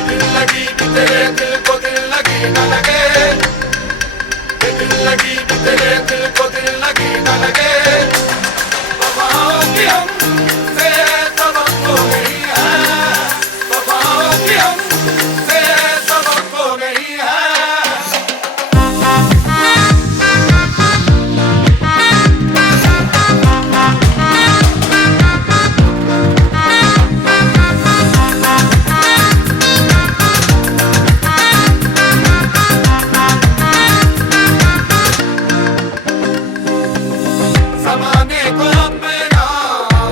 दिल लगी भी तेरे दिल को दिल लगी न लगे, दिल लगी भी तेरे दिल को दिल लगी न लगे। वफाओं की हमसे तवक्को नहीं है, वफाओं की हमसे तवक्को नहीं है। ज़माने को अपना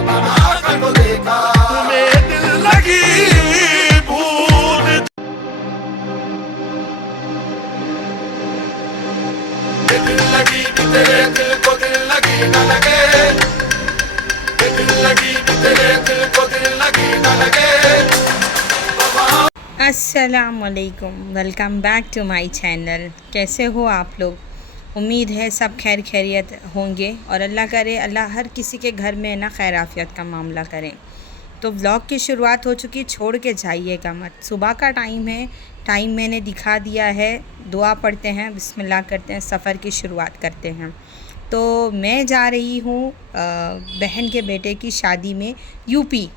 बना कर तो देखा, तुम्हें दिल लगी भूल, दिल लगी भी तेरे दिल को दिल लगी न लगे, दिल लगी भी तेरे दिल को दिल लगी न लगे। अस्सलामुअलैकुम, welcome back to my channel. कैसे हो आप लोग? उम्मीद है सब खैर खैरियत होंगे और अल्लाह करे अल्लाह हर किसी के घर में ना खैर आफियत का मामला करें। तो व्लॉग की शुरुआत हो चुकी, छोड़ के जाइएगा मत। सुबह का टाइम है, टाइम मैंने दिखा दिया है। दुआ पढ़ते हैं, बिस्मिल्लाह करते हैं, सफ़र की शुरुआत करते हैं। तो मैं जा रही हूँ बहन के बेटे की शादी में यूपी।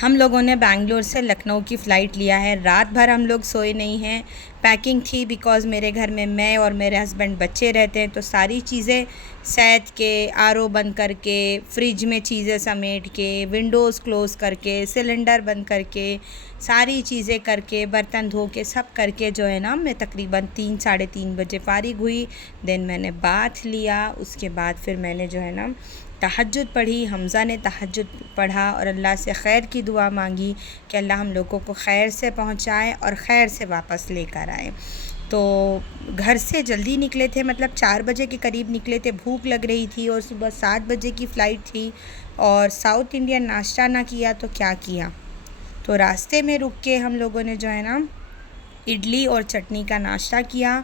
हम लोगों ने बैंगलोर से लखनऊ की फ़्लाइट लिया है। रात भर हम लोग सोए नहीं हैं। पैकिंग थी बिकॉज़ मेरे घर में मैं और मेरे हस्बैंड बच्चे रहते हैं, तो सारी चीज़ें सैद के, आरओ बंद करके, फ्रिज में चीज़ें समेट के, विंडोज़ क्लोज़ करके, सिलेंडर बंद करके, सारी चीज़ें करके, बर्तन धो के सब करके जो है ना, मैं तकरीबन 3 साढ़े 3 बजे फारिग हुई। देन मैंने बाथ लिया। उसके बाद फिर मैंने जो है ना तहज्जुद पढ़ी। हमज़ा ने तहज्जुद पढ़ा और अल्लाह से खैर की दुआ मांगी कि अल्लाह हम लोगों को खैर से पहुंचाए और खैर से वापस लेकर आए। तो घर से जल्दी निकले थे, मतलब 4 बजे के करीब निकले थे। भूख लग रही थी और सुबह 7 बजे की फ़्लाइट थी और साउथ इंडियन नाश्ता ना किया तो क्या किया। तो रास्ते में रुक के हम लोगों ने जो है ना इडली और चटनी का नाश्ता किया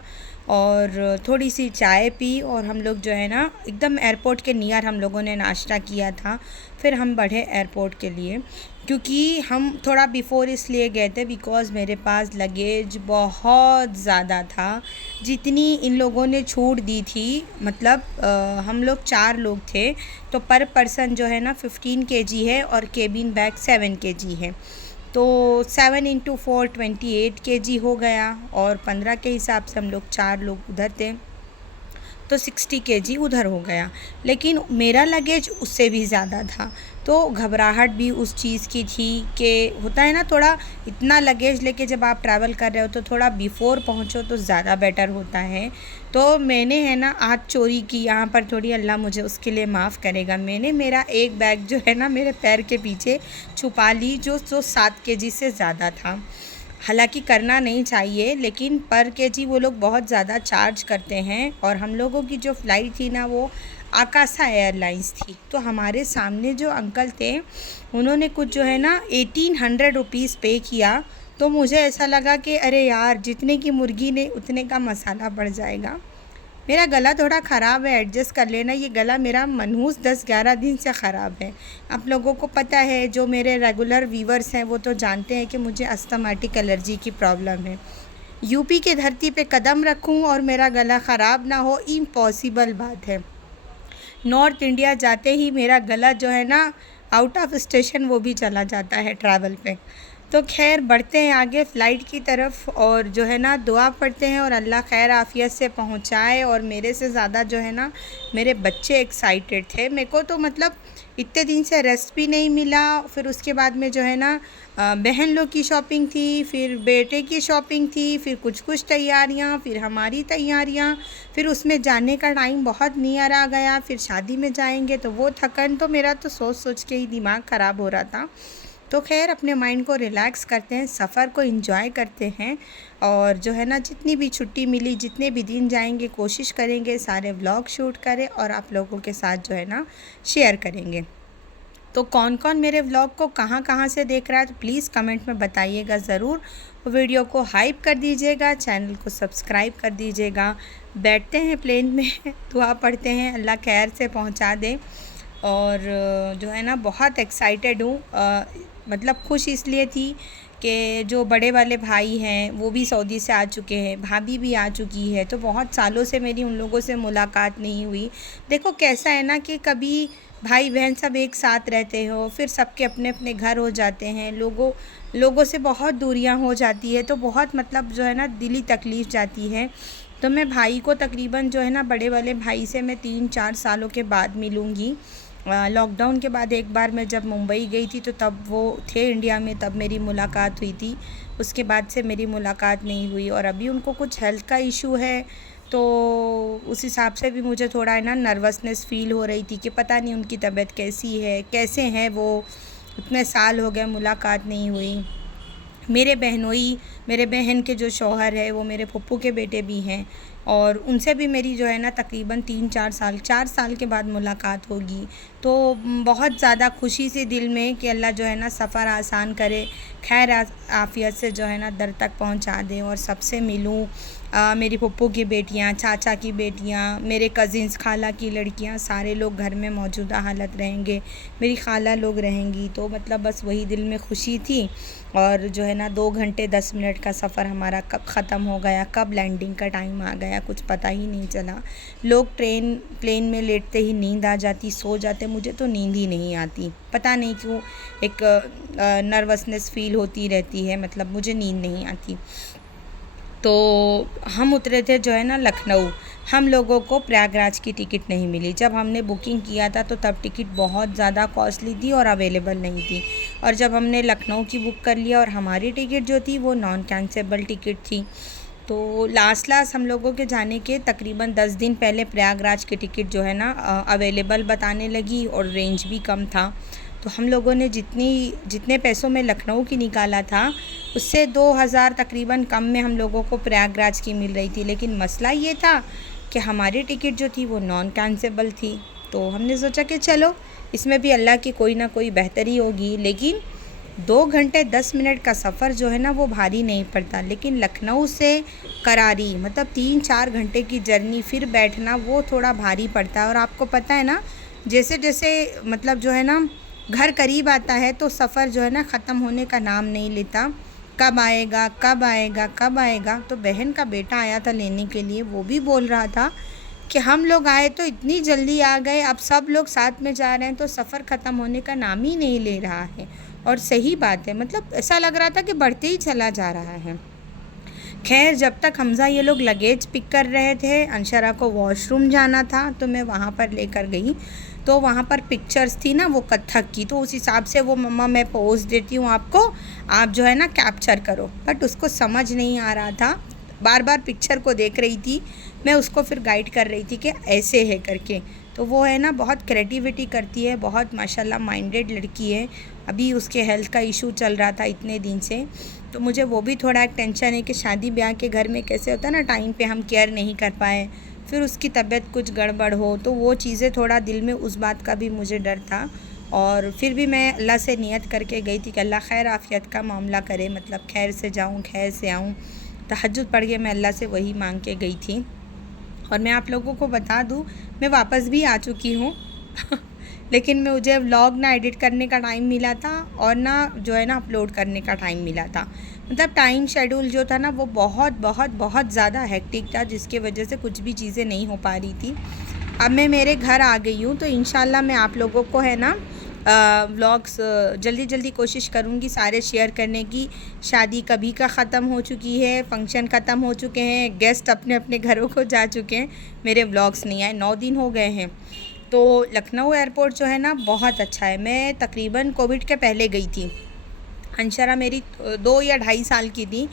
और थोड़ी सी चाय पी और हम लोग जो है ना एकदम एयरपोर्ट के नियर हम लोगों ने नाश्ता किया था। फिर हम बढ़े एयरपोर्ट के लिए, क्योंकि हम थोड़ा बिफ़ोर इसलिए गए थे बिकॉज़ मेरे पास लगेज बहुत ज़्यादा था। जितनी इन लोगों ने छूट दी थी, मतलब हम लोग 4 लोग थे, तो पर पर्सन जो है ना 15 kg है और केबिन बैग 7 kg है। तो 7 × 4 28 kg हो गया और 15 के हिसाब से हम लोग 4 लोग उधर थे, तो 60 kg उधर हो गया। लेकिन मेरा लगेज उससे भी ज़्यादा था, तो घबराहट भी उस चीज़ की थी कि होता है ना थोड़ा, इतना लगेज लेके जब आप ट्रैवल कर रहे हो तो थोड़ा बिफ़ोर पहुंचो तो ज़्यादा बेटर होता है। तो मैंने है ना आज चोरी की यहाँ पर थोड़ी, अल्लाह मुझे उसके लिए माफ़ करेगा। मैंने मेरा एक बैग जो है ना मेरे पैर के पीछे छुपा ली, जो 7 kg से ज़्यादा था। हालांकि करना नहीं चाहिए, लेकिन पर केजी वो लोग बहुत ज़्यादा चार्ज करते हैं। और हम लोगों की जो फ़्लाइट थी ना वो आकाशा एयरलाइंस थी, तो हमारे सामने जो अंकल थे उन्होंने कुछ जो है ना 1800 रुपीज़ पे किया। तो मुझे ऐसा लगा कि अरे यार, जितने की मुर्गी ने उतने का मसाला बढ़ जाएगा। मेरा गला थोड़ा ख़राब है, एडजस्ट कर लेना। ये गला मेरा मनहूस 10-11 दिन से ख़राब है। आप लोगों को पता है, जो मेरे रेगुलर व्यूवर्स हैं वो तो जानते हैं कि मुझे अस्थमाटिक एलर्जी की प्रॉब्लम है। यूपी के धरती पे कदम रखूं और मेरा गला ख़राब ना हो, इम्पॉसिबल बात है। नॉर्थ इंडिया जाते ही मेरा गला जो है ना आउट ऑफ स्टेशन वो भी चला जाता है ट्रैवल पे। तो खैर बढ़ते हैं आगे फ़्लाइट की तरफ और जो है ना दुआ पढ़ते हैं और अल्लाह खैर आफ़ियत से पहुंचाए। और मेरे से ज़्यादा जो है ना मेरे बच्चे एक्साइटेड थे। मेरे को तो मतलब इतने दिन से रेस्ट भी नहीं मिला। फिर उसके बाद में जो है ना बहन लोग की शॉपिंग थी, फिर बेटे की शॉपिंग थी, फिर कुछ तैयारियां, फिर हमारी तैयारियां, फिर उसमें जाने का टाइम बहुत नियर आ गया। फिर शादी में जाएंगे तो वो थकन, तो मेरा तो सोच सोच के ही दिमाग ख़राब हो रहा था। तो खैर अपने माइंड को रिलैक्स करते हैं, सफ़र को एंजॉय करते हैं और जो है ना जितनी भी छुट्टी मिली, जितने भी दिन जाएंगे, कोशिश करेंगे सारे व्लॉग शूट करें और आप लोगों के साथ जो है ना शेयर करेंगे। तो कौन कौन मेरे व्लॉग को कहाँ कहाँ से देख रहा है तो प्लीज़ कमेंट में बताइएगा ज़रूर। वीडियो को हाइप कर दीजिएगा, चैनल को सब्सक्राइब कर दीजिएगा। बैठते हैं प्लेन में, दुआ पढ़ते हैं अल्लाह खैर से पहुँचा दे। और जो है ना बहुत एक्साइटेड हूँ, मतलब खुश इसलिए थी कि जो बड़े वाले भाई हैं वो भी सऊदी से आ चुके हैं, भाभी भी आ चुकी है, तो बहुत सालों से मेरी उन लोगों से मुलाकात नहीं हुई। देखो कैसा है ना कि कभी भाई बहन सब एक साथ रहते हो, फिर सबके अपने अपने घर हो जाते हैं, लोगों से बहुत दूरियां हो जाती है, तो बहुत मतलब जो है ना दिली तकलीफ़ जाती है। तो मैं भाई को तकरीबन जो है ना बड़े वाले भाई से मैं 3-4 सालों के बाद मिलूँगी। लॉकडाउन के बाद एक बार मैं जब मुंबई गई थी तो तब वो थे इंडिया में, तब मेरी मुलाकात हुई थी। उसके बाद से मेरी मुलाकात नहीं हुई और अभी उनको कुछ हेल्थ का इशू है, तो उस हिसाब से भी मुझे थोड़ा है ना नर्वसनेस फ़ील हो रही थी कि पता नहीं उनकी तबीयत कैसी है, कैसे हैं वो, इतने साल हो गए मुलाकात नहीं हुई। मेरे बहन के जो शौहर है वो मेरे फूफू के बेटे भी हैं और उनसे भी मेरी जो है ना तकरीबन 4 साल के बाद मुलाकात होगी। तो बहुत ज़्यादा खुशी से दिल में कि अल्लाह जो है ना सफ़र आसान करे, खैर आफ़ियत से जो है ना दर तक पहुंचा दे और सबसे मिलूं। मेरी फूफू की बेटियां, चाचा की बेटियां, मेरे कज़िन्स, खाला की लड़कियां, सारे लोग घर में मौजूदा हालत रहेंगे, मेरी खाला लोग रहेंगी, तो मतलब बस वही दिल में खुशी थी। और जो है ना 2 घंटे 10 मिनट का सफ़र हमारा कब ख़त्म हो गया, कब लैंडिंग का टाइम आ गया, कुछ पता ही नहीं चला। लोग प्लेन में लेटते ही नींद आ जाती, सो जाते, मुझे तो नींद ही नहीं आती, पता नहीं क्यों एक नर्वसनेस फ़ील होती रहती है, मतलब मुझे नींद नहीं आती। तो हम उतरे थे जो है ना लखनऊ, हम लोगों को प्रयागराज की टिकट नहीं मिली। जब हमने बुकिंग किया था तो तब टिकट बहुत ज़्यादा कॉस्टली थी और अवेलेबल नहीं थी, और जब हमने लखनऊ की बुक कर लिया और हमारी टिकट जो थी वो नॉन कैंसेबल टिकट थी। तो लास्ट हम लोगों के जाने के तकरीबन 10 दिन पहले प्रयागराज की टिकट जो है ना अवेलेबल बताने लगी और रेंज भी कम था। तो हम लोगों ने जितने पैसों में लखनऊ की निकाला था उससे 2000 तकरीबन कम में हम लोगों को प्रयागराज की मिल रही थी। लेकिन मसला ये था कि हमारी टिकट जो थी वो नॉन कैंसेबल थी। तो हमने सोचा कि चलो इसमें भी अल्लाह की कोई ना कोई बेहतरी होगी। लेकिन 2 घंटे 10 मिनट का सफ़र जो है ना वो भारी नहीं पड़ता, लेकिन लखनऊ से करारी मतलब 3-4 घंटे की जर्नी फिर बैठना वो थोड़ा भारी पड़ता है। और आपको पता है ना जैसे जैसे मतलब जो है ना घर करीब आता है तो सफ़र जो है ना ख़त्म होने का नाम नहीं लेता, कब आएगा कब आएगा कब आएगा। तो बहन का बेटा आया था लेने के लिए, वो भी बोल रहा था कि हम लोग आए तो इतनी जल्दी आ गए, अब सब लोग साथ में जा रहे हैं तो सफ़र ख़त्म होने का नाम ही नहीं ले रहा है। और सही बात है, मतलब ऐसा लग रहा था कि बढ़ते ही चला जा रहा है। खैर जब तक हमज़ा ये लोग लगेज पिक कर रहे थे, अंशरा को वॉशरूम जाना था तो मैं वहाँ पर लेकर गई। तो वहाँ पर पिक्चर्स थी ना वो कथक की, तो उस हिसाब से वो मम्मा मैं पोज देती हूँ आपको, आप जो है ना कैप्चर करो। बट उसको समझ नहीं आ रहा था, बार बार पिक्चर को देख रही थी, मैं उसको फिर गाइड कर रही थी कि ऐसे है करके। तो वो है ना बहुत क्रिएटिविटी करती है, बहुत माशाल्लाह माइंडेड लड़की है। अभी उसके हेल्थ का इशू चल रहा था इतने दिन से, तो मुझे वो भी थोड़ा एक टेंशन है कि शादी ब्याह के घर में कैसे होता है ना, टाइम पे हम केयर नहीं कर पाए, फिर उसकी तबीयत कुछ गड़बड़ हो, तो वो चीज़ें थोड़ा दिल में उस बात का भी मुझे डर था। और फिर भी मैं अल्लाह से नियत करके गई थी कि अल्लाह खैर आफ़ियत का मामला करे, मतलब खैर से जाऊँ खैर से आऊँ। तहज्जुद पढ़ के मैं अल्लाह से वही मांग के गई थी। और मैं आप लोगों को बता दूँ मैं वापस भी आ चुकी हूँ लेकिन मुझे व्लॉग ना एडिट करने का टाइम मिला था और ना जो है ना अपलोड करने का टाइम मिला था। मतलब टाइम शेड्यूल जो था ना वो बहुत बहुत बहुत ज़्यादा हेक्टिक था, जिसकी वजह से कुछ भी चीज़ें नहीं हो पा रही थी। अब मैं मेरे घर आ गई हूँ तो इंशाल्लाह मैं आप लोगों को है ना व्लॉग्स जल्दी जल्दी कोशिश करूँगी सारे शेयर करने की। शादी कभी का ख़त्म हो चुकी है, फंक्शन ख़त्म हो चुके हैं, गेस्ट अपने अपने घरों को जा चुके हैं, मेरे व्लॉग्स नहीं आए, 9 दिन हो गए हैं। तो लखनऊ एयरपोर्ट जो है ना बहुत अच्छा है। मैं तकरीबन कोविड के पहले गई थी, अंशरा मेरी 2 या 2.5 साल की थी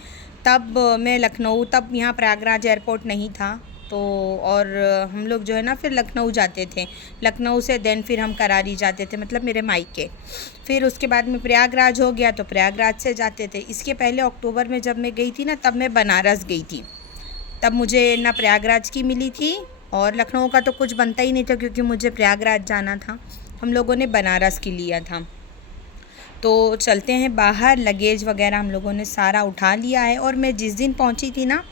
तब मैं लखनऊ, तब यहाँ प्रयागराज एयरपोर्ट नहीं था। तो और हम लोग जो है ना फिर लखनऊ जाते थे, लखनऊ से देन फिर हम करारी जाते थे, मतलब मेरे मायके। फिर उसके बाद में प्रयागराज हो गया तो प्रयागराज से जाते थे। इसके पहले अक्टूबर में जब मैं गई थी ना तब मैं बनारस गई थी, तब मुझे ना प्रयागराज की मिली थी और लखनऊ का तो कुछ बनता ही नहीं था क्योंकि मुझे प्रयागराज जाना था। हम लोगों ने बनारस की लिया था। तो चलते हैं बाहर, लगेज वगैरह हम लोगों ने सारा उठा लिया है। और मैं जिस दिन पहुंची थी ना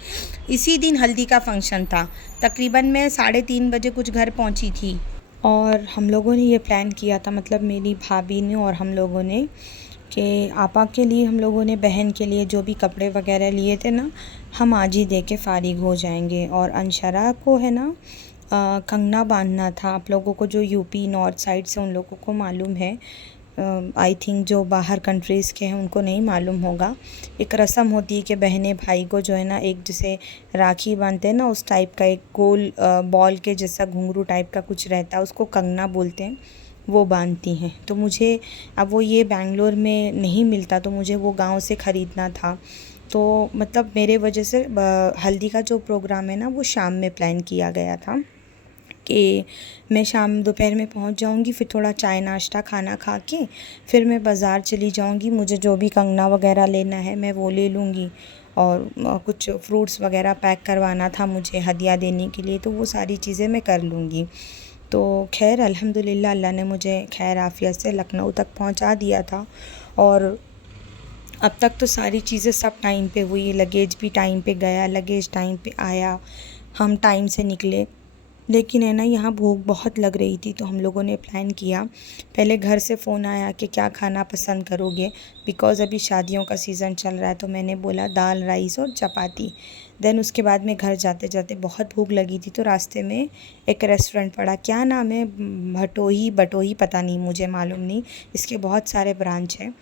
इसी दिन हल्दी का फंक्शन था। तकरीबन मैं 3:30 बजे कुछ घर पहुंची थी और हम लोगों ने ये प्लान किया था, मतलब मेरी भाभी ने और हम लोगों ने, कि आपा के लिए हम लोगों ने बहन के लिए जो भी कपड़े वगैरह लिए थे ना, हम आज ही दे के फ़ारिग हो जाएंगे। और अंशरा को है ना कंगना बांधना था। आप लोगों को जो यूपी नॉर्थ साइड से उन लोगों को मालूम है, आई थिंक जो बाहर कंट्रीज़ के हैं उनको नहीं मालूम होगा। एक रस्म होती है कि बहनें भाई को जो है ना एक जैसे राखी बांधते हैं ना, उस टाइप का एक गोल बॉल के जैसा घुंघरू टाइप का कुछ रहता है, उसको कंगना बोलते हैं, वो बांधती हैं। तो मुझे अब वो ये बेंगलोर में नहीं मिलता, तो मुझे वो गांव से ख़रीदना था। तो मतलब मेरे वजह से हल्दी का जो प्रोग्राम है ना वो शाम में प्लान किया गया था कि मैं शाम दोपहर में पहुंच जाऊंगी, फिर थोड़ा चाय नाश्ता खाना खा के फिर मैं बाज़ार चली जाऊंगी। मुझे जो भी कंगना वगैरह लेना है मैं वो ले लूँगी, और कुछ फ्रूट्स वगैरह पैक करवाना था मुझे हदिया देने के लिए, तो वो सारी चीज़ें मैं कर लूँगी। तो खैर अल्हम्दुलिल्लाह अल्लाह ने मुझे खैर आफ़ियत से लखनऊ तक पहुंचा दिया था। और अब तक तो सारी चीज़ें सब टाइम पे हुई, लगेज भी टाइम पे गया, लगेज टाइम पे आया, हम टाइम से निकले। लेकिन है ना यहाँ भूख बहुत लग रही थी, तो हम लोगों ने प्लान किया, पहले घर से फ़ोन आया कि क्या खाना पसंद करोगे, बिकॉज़ अभी शादियों का सीज़न चल रहा है। तो मैंने बोला दाल राइस और चपाती। देन उसके बाद में घर जाते जाते बहुत भूख लगी थी, तो रास्ते में एक रेस्टोरेंट पड़ा, क्या नाम है, बटोही पता नहीं, मुझे मालूम नहीं, इसके बहुत सारे ब्रांच हैं।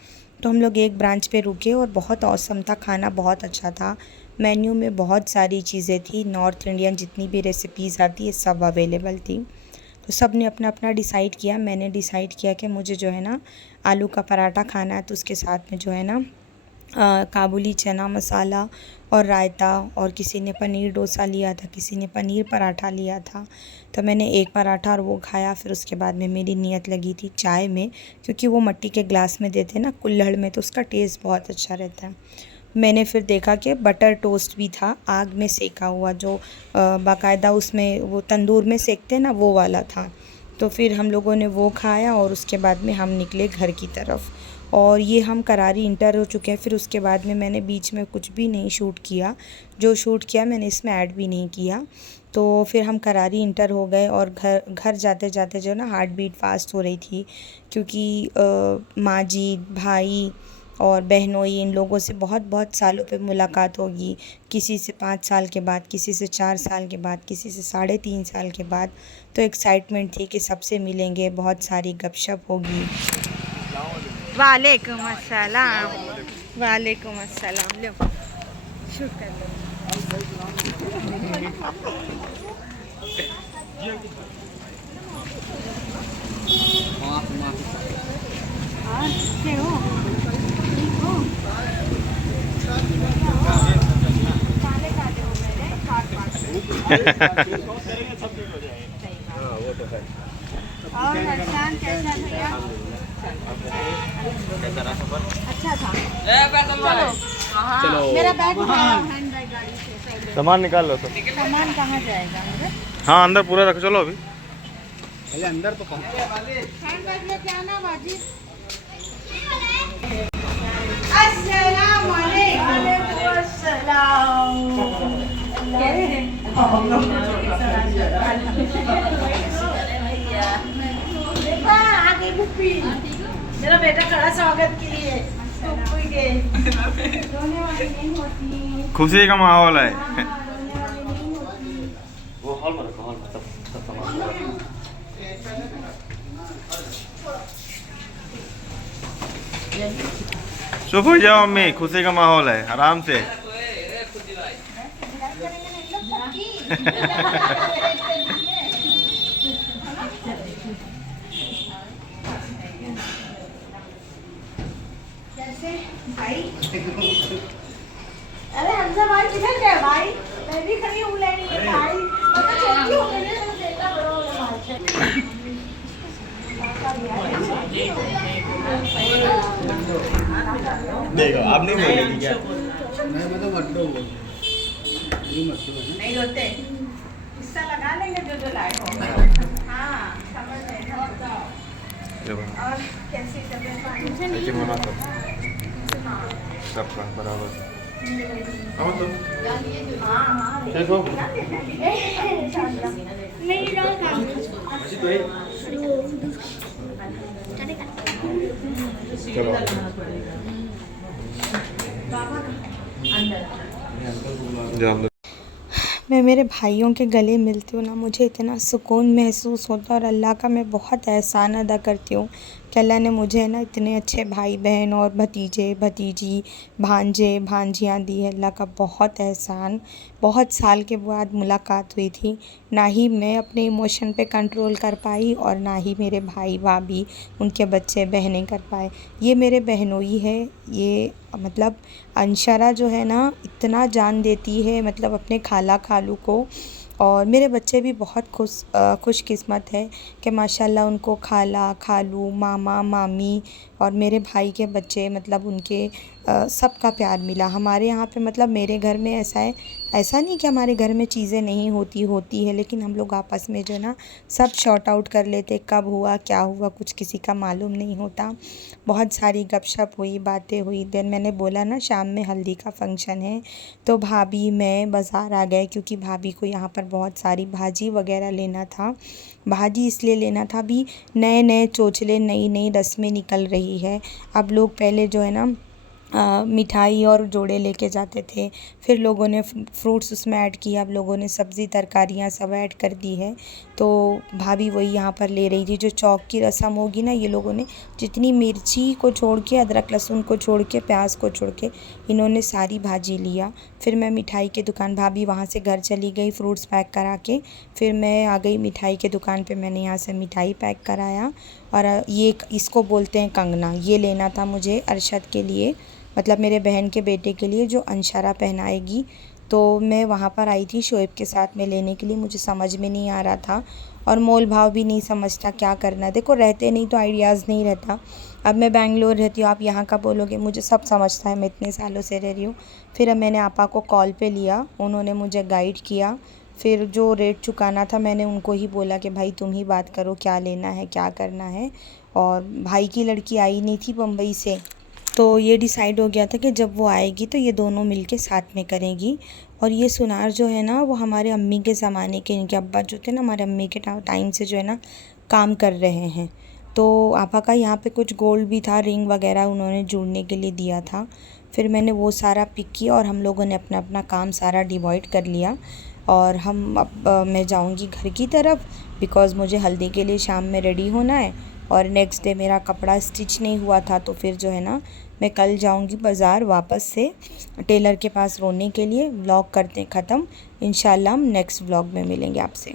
तो हम लोग एक ब्रांच पे रुके और बहुत औसम था, खाना बहुत अच्छा था। मेन्यू में बहुत सारी चीज़ें थी, नॉर्थ इंडियन जितनी भी रेसिपीज़ आती है सब अवेलेबल थी। तो सब ने अपना अपना डिसाइड किया। मैंने डिसाइड किया कि मुझे जो है ना आलू का पराठा खाना है, तो उसके साथ में जो है ना काबुली चना मसाला और रायता, और किसी ने पनीर डोसा लिया था, किसी ने पनीर पराठा लिया था। तो मैंने एक पराठा और वो खाया। फिर उसके बाद में मेरी नीयत लगी थी चाय में, क्योंकि वो मिट्टी के ग्लास में देते हैं ना कुल्हड़ में, तो उसका टेस्ट बहुत अच्छा रहता है। मैंने फिर देखा कि बटर टोस्ट भी था, आग में सेका हुआ, जो बाकायदा उसमें वो तंदूर में सेकते हैं ना, वो वाला था। तो फिर हम लोगों ने वो खाया और उसके बाद में हम निकले घर की तरफ। और ये हम करारी इंटर हो चुके हैं। फिर उसके बाद में मैंने बीच में कुछ भी नहीं शूट किया, जो शूट किया मैंने इसमें ऐड भी नहीं किया। तो फिर हम करारी इंटर हो गए, और घर जाते जाते जो ना हार्ट बीट फास्ट हो रही थी, क्योंकि माजिद भाई और बहनोई इन लोगों से बहुत बहुत सालों पे मुलाकात होगी, किसी से 5 साल के बाद, किसी से 4 साल के बाद, किसी से 3.5 साल के बाद। तो एक्साइटमेंट थी कि सबसे मिलेंगे, बहुत सारी गपशप होगी। वालेकुम अस्सलाम। वालेकुम अस्सलाम। लो शूट कर लो। हो और हरसान कैसा भैया? अच्छा था। चलो मेरा बैग हैंड बैग गाड़ी से सामान निकाल लो। तो सामान कहाँ जाएगा मुझे? हाँ अंदर पूरा रखो। चलो अभी पहले अंदर तो हैंड बैग लेके आना बाजी। अस्सलाम वालेकुम। अस्सलाम। आगे बुप्पी मेरा बेटा खड़ा स्वागत के लिए बुप्पी के रोने वाली नहीं होती, खुशी का माहौल है। रोने वाली नहीं होती। वो हॉल में रखो, हॉल में सब सामान। चुप हो जाओ अम्मी, खुशी का माहौल है, आराम से। कैसे भाई? अरे हमजा भाई किधर गए भाई? मैं भी खड़ी हूँ लेने के भाई। मैं छोटी हूँ, मैंने तो देखा बड़ा वाला भाई। देखो आप नहीं बोलेंगे क्या? नहीं मतलब मत दो नहीं होते, हिस्सा लगा लेंगे जो लाए हो। हाँ समझ रहे। और कैसी तबीयत? सब बराबर। हाँ ठीक हो? जो अंदर मैं मेरे भाइयों के गले मिलती हूँ ना, मुझे इतना सुकून महसूस होता है और अल्लाह का मैं बहुत एहसान अदा करती हूँ कि अल्लाह ने मुझे ना इतने अच्छे भाई बहन और भतीजे भतीजी भांजे भांजियाँ दी है। अल्लाह का बहुत एहसान। बहुत साल के बाद मुलाकात हुई थी, ना ही मैं अपने इमोशन पे कंट्रोल कर पाई और ना ही मेरे भाई भाभी उनके बच्चे बहनें कर पाए। ये मेरे बहनोई है। ये मतलब अंशरा जो है ना इतना जान देती है मतलब अपने खाला खालू को। और मेरे बच्चे भी बहुत खुशकिस्मत है कि माशाल्लाह उनको खाला खालू मामा मामी और मेरे भाई के बच्चे मतलब उनके सबका प्यार मिला। हमारे यहाँ पे मतलब मेरे घर में ऐसा है, ऐसा नहीं कि हमारे घर में चीज़ें नहीं होती है, लेकिन हम लोग आपस में जो है ना सब शॉर्ट आउट कर लेते, कब हुआ क्या हुआ कुछ किसी का मालूम नहीं होता। बहुत सारी गपशप हुई, बातें हुई। देन मैंने बोला ना शाम में हल्दी का फंक्शन है, तो भाभी मैं बाज़ार आ गए क्योंकि भाभी को यहाँ पर बहुत सारी भाजी वगैरह लेना था। भाजी इसलिए लेना था, अभी नए नए चोचले नई नई रस्में निकल रही है। अब लोग पहले जो है ना मिठाई और जोड़े लेके जाते थे, फिर लोगों ने फ्रूट्स उसमें ऐड किया, अब लोगों ने सब्ज़ी तरकारियाँ सब ऐड कर दी है। तो भाभी वही यहाँ पर ले रही थी। जो चौक की रस्म होगी ना, ये लोगों ने जितनी मिर्ची को छोड़ के अदरक लहसुन को छोड़ के प्याज को छोड़ के इन्होंने सारी भाजी लिया। फिर मैं मिठाई की दुकान, भाभी वहाँ से घर चली गई फ्रूट्स पैक करा के, फिर मैं आ गई मिठाई की दुकान पे। मैंने यहाँ से मिठाई पैक कराया और ये इसको बोलते हैं कंगना, ये लेना था मुझे अरशद के लिए, मतलब मेरे बहन के बेटे के लिए जो अंशरा पहनाएगी। तो मैं वहाँ पर आई थी शोएब के साथ में लेने के लिए। मुझे समझ में नहीं आ रहा था और मोल भाव भी नहीं समझता क्या करना। देखो रहते नहीं तो आइडियाज़ नहीं रहता। अब मैं बेंगलोर रहती हूँ, आप यहाँ का बोलोगे, मुझे सब समझता है, मैं इतने सालों से रह रही हूँ। फिर अब मैंने आपा को कॉल पे लिया, उन्होंने मुझे गाइड किया। फिर जो रेट चुकाना था मैंने उनको ही बोला कि भाई तुम ही बात करो क्या लेना है क्या करना है। और भाई की लड़की आई नहीं थी बम्बई से, तो ये डिसाइड हो गया था कि जब वो आएगी तो ये दोनों मिलके साथ में करेंगी। और ये सुनार जो है ना वो हमारे अम्मी के ज़माने के, इनके अब्बा जो थे ना हमारे अम्मी के टाइम से जो है ना काम कर रहे हैं। तो आपा का यहाँ पे कुछ गोल्ड भी था, रिंग वगैरह उन्होंने जोड़ने के लिए दिया था। फिर मैंने वो सारा पिक किया और हम लोगों ने अपना अपना काम सारा डिवाइड कर लिया। और हम अब मैं जाऊँगी घर की तरफ, बिकॉज़ मुझे हल्दी के लिए शाम में रेडी होना है। और नेक्स्ट डे मेरा कपड़ा स्टिच नहीं हुआ था, तो फिर जो है ना मैं कल जाऊंगी बाज़ार वापस से टेलर के पास रोने के लिए। व्लॉग करते हैं ख़त्म, इंशाल्लाह हम नेक्स्ट व्लॉग में मिलेंगे आपसे।